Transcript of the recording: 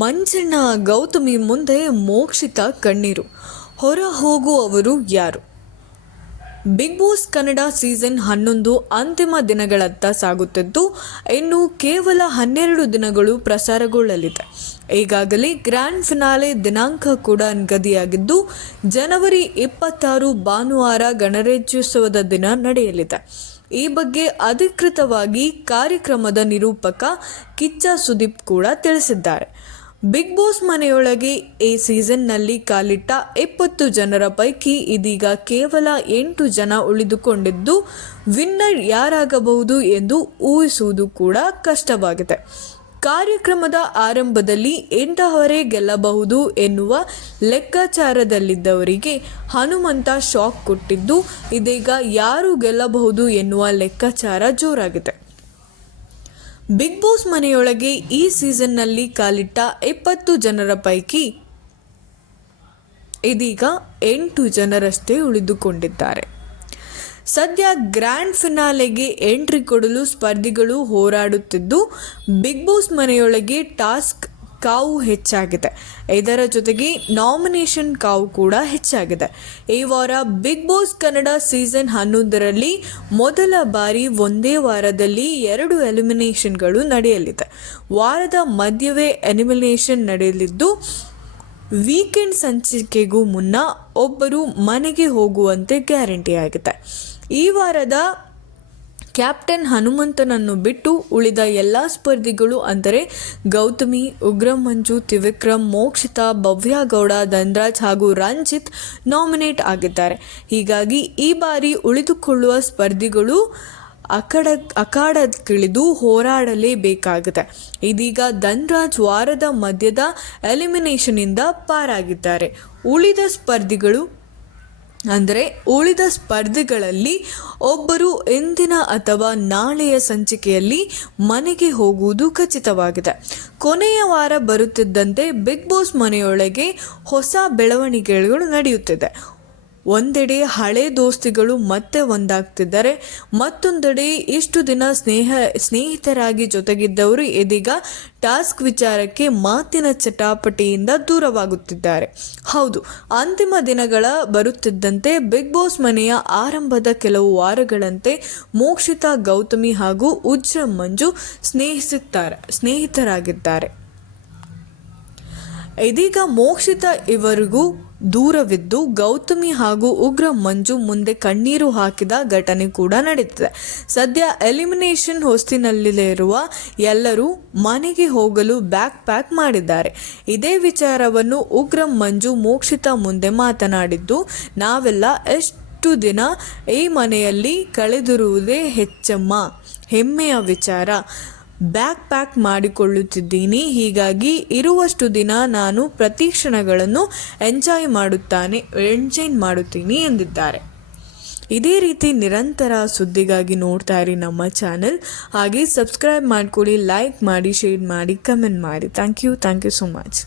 ಮಂಜಣ್ಣ ಗೌತಮಿ ಮುಂದೆ ಮೋಕ್ಷಿತ ಕಣ್ಣೀರು. ಹೊರ ಹೋಗುವವರು ಯಾರು? ಬಿಗ್ ಬಾಸ್ ಕನ್ನಡ ಸೀಸನ್ 11 ಅಂತಿಮ ದಿನಗಳತ್ತ ಸಾಗುತ್ತಿದ್ದು ಇನ್ನು ಕೇವಲ 12 ದಿನಗಳು ಪ್ರಸಾರಗೊಳ್ಳಲಿದೆ. ಈಗಾಗಲೇ ಗ್ರ್ಯಾಂಡ್ ಫಿನಾಲೆ ದಿನಾಂಕ ಕೂಡ ನಿಗದಿಯಾಗಿದ್ದು ಜನವರಿ 26 ಭಾನುವಾರ ಗಣರಾಜ್ಯೋತ್ಸವದ ದಿನ ನಡೆಯಲಿದೆ. ಈ ಬಗ್ಗೆ ಅಧಿಕೃತವಾಗಿ ಕಾರ್ಯಕ್ರಮದ ನಿರೂಪಕ ಕಿಚ್ಚ ಸುದೀಪ್ ಕೂಡ ತಿಳಿಸಿದ್ದಾರೆ. ಬಿಗ್ ಬಾಸ್ ಮನೆಯೊಳಗೆ ಈ ಸೀಸನ್ನಲ್ಲಿ ಕಾಲಿಟ್ಟ 20 ಜನರ ಪೈಕಿ ಇದೀಗ ಕೇವಲ 8 ಜನ ಉಳಿದುಕೊಂಡಿದ್ದು ವಿನ್ನರ್ ಯಾರಾಗಬಹುದು ಎಂದು ಊಹಿಸುವುದು ಕೂಡ ಕಷ್ಟವಾಗಿದೆ. ಕಾರ್ಯಕ್ರಮದ ಆರಂಭದಲ್ಲಿ ಎಂತಹವರೇ ಗೆಲ್ಲಬಹುದು ಎನ್ನುವ ಲೆಕ್ಕಾಚಾರದಲ್ಲಿದ್ದವರಿಗೆ ಹನುಮಂತ ಶಾಕ್ ಕೊಟ್ಟಿದ್ದು ಇದೀಗ ಯಾರು ಗೆಲ್ಲಬಹುದು ಎನ್ನುವ ಲೆಕ್ಕಾಚಾರ ಜೋರಾಗಿದೆ. ಬಿಗ್ ಬಾಸ್ ಮನೆಯೊಳಗೆ ಈ ಸೀಸನ್ನಲ್ಲಿ ಕಾಲಿಟ್ಟ 20 ಜನರ ಪೈಕಿ ಇದೀಗ 8 ಜನರಷ್ಟೇ ಉಳಿದುಕೊಂಡಿದ್ದಾರೆ. ಸದ್ಯ ಗ್ರ್ಯಾಂಡ್ ಫಿನಾಲೆಗೆ ಎಂಟ್ರಿ ಕೊಡಲು ಸ್ಪರ್ಧಿಗಳು ಹೋರಾಡುತ್ತಿದ್ದು ಬಿಗ್ ಬಾಸ್ ಮನೆಯೊಳಗೆ ಟಾಸ್ಕ್ ಕಾವು ಹೆಚ್ಚಾಗಿದೆ. ಇದರ ಜೊತೆಗೆ ನಾಮಿನೇಷನ್ ಕಾವು ಕೂಡ ಹೆಚ್ಚಾಗಿದೆ. ಈ ವಾರ ಬಿಗ್ ಬಾಸ್ ಕನ್ನಡ ಸೀಸನ್ 11ರಲ್ಲಿ ಮೊದಲ ಬಾರಿ ಒಂದೇ ವಾರದಲ್ಲಿ 2 ಎಲಿಮಿನೇಷನ್ಗಳು ನಡೆಯಲಿದೆ. ವಾರದ ಮಧ್ಯವೇ ಎಲಿಮಿನೇಷನ್ ನಡೆಯಲಿದ್ದು ವೀಕೆಂಡ್ ಸಂಚಿಕೆಗೂ ಮುನ್ನ ಒಬ್ಬರು ಮನೆಗೆ ಹೋಗುವಂತೆ ಗ್ಯಾರಂಟಿಯಾಗಿದೆ. ಈ ವಾರದ ಕ್ಯಾಪ್ಟನ್ ಹನುಮಂತನನ್ನು ಬಿಟ್ಟು ಉಳಿದ ಎಲ್ಲ ಸ್ಪರ್ಧಿಗಳು ಅಂದರೆ ಗೌತಮಿ, ಉಗ್ರಂ ಮಂಜು, ತ್ರಿವಿಕ್ರಮ್, ಮೋಕ್ಷಿತಾ, ಭವ್ಯ ಗೌಡ, ಧನ್ರಾಜ್ ಹಾಗೂ ರಂಜಿತ್ ನಾಮಿನೇಟ್ ಆಗಿದ್ದಾರೆ. ಹೀಗಾಗಿ ಈ ಬಾರಿ ಉಳಿದುಕೊಳ್ಳುವ ಸ್ಪರ್ಧಿಗಳು ಅಖಾಡಕ್ಕಿಳಿದು ಹೋರಾಡಲೇಬೇಕಾಗಿದೆ. ಇದೀಗ ಧನ್ರಾಜ್ ವಾರದ ಮಧ್ಯದ ಎಲಿಮಿನೇಷನ್ನಿಂದ ಪಾರಾಗಿದ್ದಾರೆ. ಉಳಿದ ಸ್ಪರ್ಧಿಗಳಲ್ಲಿ ಒಬ್ಬರು ಇಂದಿನ ಅಥವಾ ನಾಳೆಯ ಸಂಚಿಕೆಯಲ್ಲಿ ಮನೆಗೆ ಹೋಗುವುದು ಖಚಿತವಾಗಿದೆ. ಕೊನೆಯ ವಾರ ಬರುತ್ತಿದ್ದಂತೆ ಬಿಗ್ ಬಾಸ್ ಮನೆಯೊಳಗೆ ಹೊಸ ಬೆಳವಣಿಗೆಗಳು ನಡೆಯುತ್ತಿದೆ. ಒಂದೆಡೆ ಹಳೆ ದೋಸ್ತಿಗಳು ಮತ್ತೆ ಒಂದಾಗ್ತಿದ್ದಾರೆ, ಮತ್ತೊಂದೆಡೆ ಇಷ್ಟು ದಿನ ಸ್ನೇಹಿತರಾಗಿ ಜೊತೆಗಿದ್ದವರು ಇದೀಗ ಟಾಸ್ಕ್ ವಿಚಾರಕ್ಕೆ ಮಾತಿನ ಚಟಾಪಟಿಯಿಂದ ದೂರವಾಗುತ್ತಿದ್ದಾರೆ. ಹೌದು, ಅಂತಿಮ ದಿನಗಳ ಬರುತ್ತಿದ್ದಂತೆ ಬಿಗ್ ಬಾಸ್ ಮನೆಯ ಆರಂಭದ ಕೆಲವು ವಾರಗಳಂತೆ ಮೋಕ್ಷಿತಾ, ಗೌತಮಿ ಹಾಗೂ ಉಜ್ರಂ ಮಂಜು ಸ್ನೇಹಿತರಾಗಿದ್ದಾರೆ. ಇದೀಗ ಮೋಕ್ಷಿತಾ ಇವರಿಗೂ ದೂರವಿದ್ದು ಗೌತಮಿ ಹಾಗೂ ಉಗ್ರಂ ಮಂಜು ಮುಂದೆ ಕಣ್ಣೀರು ಹಾಕಿದ ಘಟನೆ ಕೂಡ ನಡೆದಿದೆ. ಸದ್ಯ ಎಲಿಮಿನೇಷನ್ ಹೊಸ್ತಿನಲ್ಲಿರುವ ಎಲ್ಲರೂ ಮನೆಗೆ ಹೋಗಲು ಬ್ಯಾಗ್ ಪ್ಯಾಕ್ ಮಾಡಿದ್ದಾರೆ. ಇದೇ ವಿಚಾರವನ್ನು ಉಗ್ರಂ ಮಂಜು ಮೋಕ್ಷಿತಾ ಮುಂದೆ ಮಾತನಾಡಿದ್ದು, ನಾವೆಲ್ಲ ಎಷ್ಟು ದಿನ ಈ ಮನೆಯಲ್ಲಿ ಕಳೆದಿರುವುದೇ ಹೆಮ್ಮೆಯ ವಿಚಾರ. ಬ್ಯಾಗ್ ಪ್ಯಾಕ್ ಮಾಡಿಕೊಳ್ಳುತ್ತಿದ್ದೀನಿ. ಹೀಗಾಗಿ ಇರುವಷ್ಟು ದಿನ ನಾನು ಪ್ರತಿ ಕ್ಷಣಗಳನ್ನು ಎಂಜಾಯ್ ಮಾಡುತ್ತೀನಿ ಎಂದಿದ್ದಾರೆ. ಇದೇ ರೀತಿ ನಿರಂತರ ಸುದ್ದಿಗಾಗಿ ನೋಡ್ತಾ ಇರಿ ನಮ್ಮ ಚಾನೆಲ್. ಹಾಗೆ ಸಬ್ಸ್ಕ್ರೈಬ್ ಮಾಡ್ಕೊಳ್ಳಿ, ಲೈಕ್ ಮಾಡಿ, ಶೇರ್ ಮಾಡಿ, ಕಮೆಂಟ್ ಮಾಡಿ. Thank you so much.